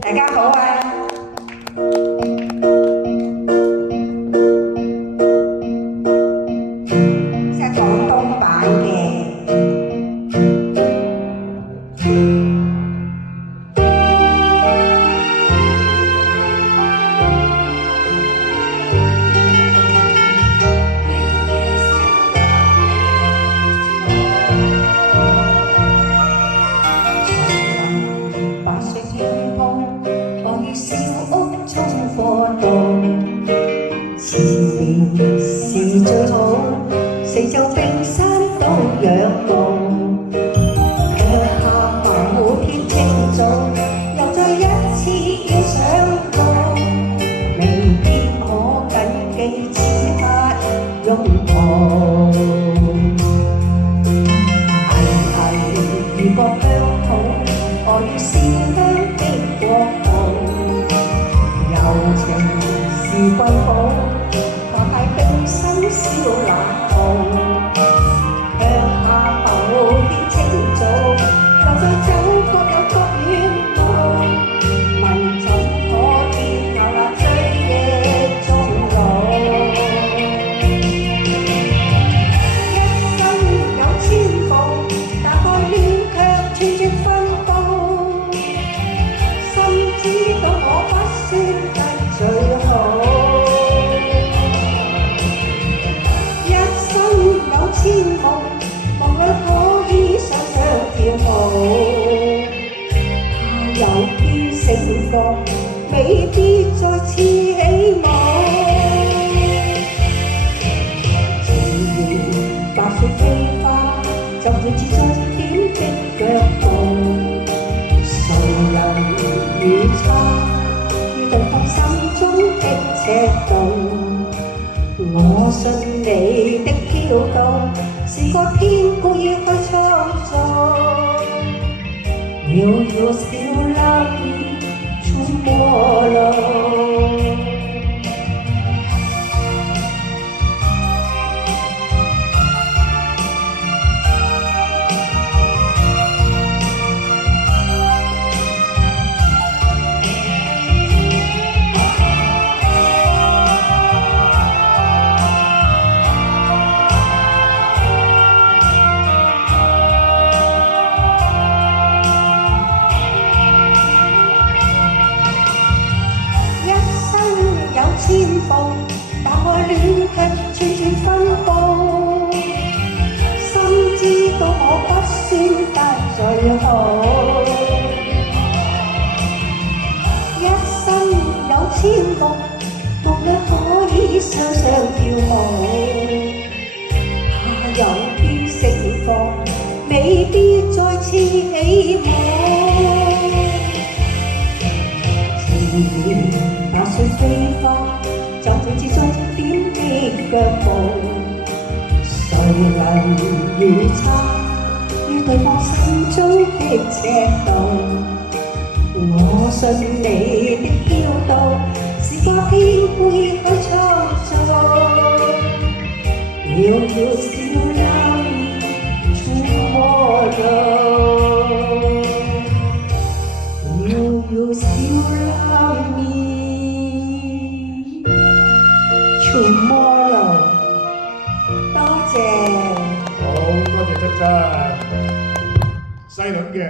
大家好啊！即係廣東版嘅。白雪天空，我於小屋中過渡。前面是最好，成就冰山都仰慕。腳下漫天清早，又再一次要上路。未必可緊記此刻擁抱。如個鄉土，我於思鄉的國度，柔情是瑰寶，華大冰心燒冷酷。腳下浮天清早，又再走各有各遠路，問怎可以有那追憶終老？一生有千步，大概了卻寸寸分佈，心知道我不算得最好。一生有千夢，夢裏可以想想跳舞。他有天醒覺，未必再次起舞。自然白雪飛花，就像似終點的腳步。誰能預測要對方心中的尺度？我信你的飄動是個天故意去創造。Will you still love me tomorrow？千步，但愛戀卻寸寸分佈。心知道我不算得最好。一生有千夢，夢裏可以雙雙跳舞。他有天釋放，未必再次起舞。自然白雪飛花，就像似終點的腳步。誰能預測於對方心中的尺度？我信你的飄動是個天故意去創造。Will you still love me tomorrow？ Will you still love me tomorrow？ 多謝。好，多謝真真，細女嘅。